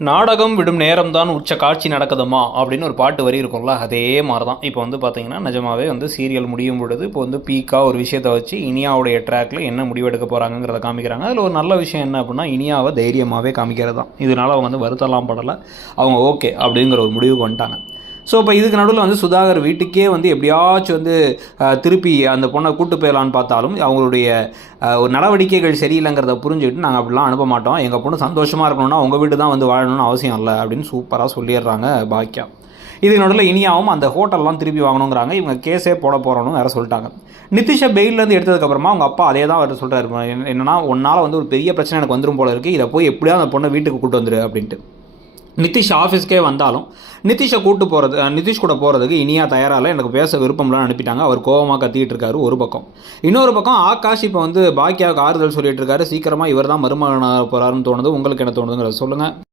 நாடகம் விடும் நேரம்தான் உச்ச காட்சி நடக்குதுமா? அப்படின்னு ஒரு பாட்டு வரி இருக்கும்ல அதே மாதிரி தான் இப்போ வந்து பார்த்தீங்கன்னா நிஜமாவே வந்து சீரியல் முடியும் பொழுது இப்போ வந்து பீக்காக ஒரு விஷயத்தை வச்சு இனியாவுடைய ட்ராக்ல என்ன முடிவெடுக்க போகிறாங்கிறத காமிக்கிறாங்க. அதில் ஒரு நல்ல விஷயம் என்ன அப்படின்னா இனியாவை தைரியமாகவே காமிக்கிறது தான் இதனால் அவங்க வந்து வருத்தலாம் படலை. அவங்க ஓகே அப்படிங்கிற ஒரு முடிவுக்கு வந்துட்டாங்க. ஸோ இப்போ இதுக்கு நடுவில் வந்து சுதாகர் வீட்டுக்கே வந்து எப்படியாச்சும் வந்து திருப்பி அந்த பொண்ணை கூட்டு போயிடலான்னு பார்த்தாலும் அவங்களுடைய ஒரு நடவடிக்கைகள் சரியில்லைங்கிறத புரிஞ்சுக்கிட்டு நாங்கள் அப்படிலாம் அனுப்ப மாட்டோம். எங்கள் பொண்ணு சந்தோஷமாக இருக்கணும்னா உங்கள் வீடு தான் வந்து வாழணும்னு அவசியம் இல்லை அப்படின்னு சூப்பராக சொல்லிடுறாங்க பாக்கியா இதுக்கு நடுவில் இனியாவும் அந்த ஹோட்டல்லாம் திருப்பி வாங்கணுங்கிறாங்க. இவங்க கேஸே போட போகிறோன்னு வேறு சொல்லிட்டாங்க. நிதிஷை பெயிலேருந்து எடுத்ததுக்கப்புறமா அவங்க அப்பா அதே தான் அவர் சொல்கிறாரு என்னென்னா உன்னால் வந்து ஒரு பெரிய பிரச்சனை எனக்கு வந்துடும் போல இருக்குது இதை போய் எப்படியாவது அந்த பொண்ணை வீட்டுக்கு கூட்டு வந்துடு அப்படின்ட்டு. நிதிஷ் ஆஃபீஸ்க்கே வந்தாலும் நிதிஷை கூட்டு போகிறது நிதிஷ் கூட போகிறதுக்கு இனியா தயாராக எனக்கு பேச விருப்பம்லாம் அனுப்பிட்டாங்க. அவர் கோபமாக கத்திக்கிட்டு இருக்காரு ஒரு பக்கம். இன்னொரு பக்கம் ஆகாஷ் இப்போ வந்து பாக்கியாவுக்கு ஆறுதல் சொல்லிட்டு இருக்காரு. சீக்கிரமாக இவர் தான் மருமகனாக போகிறாருன்னு தோணுது. உங்களுக்கு என்ன தோணுதுங்கிறத சொல்லுங்கள்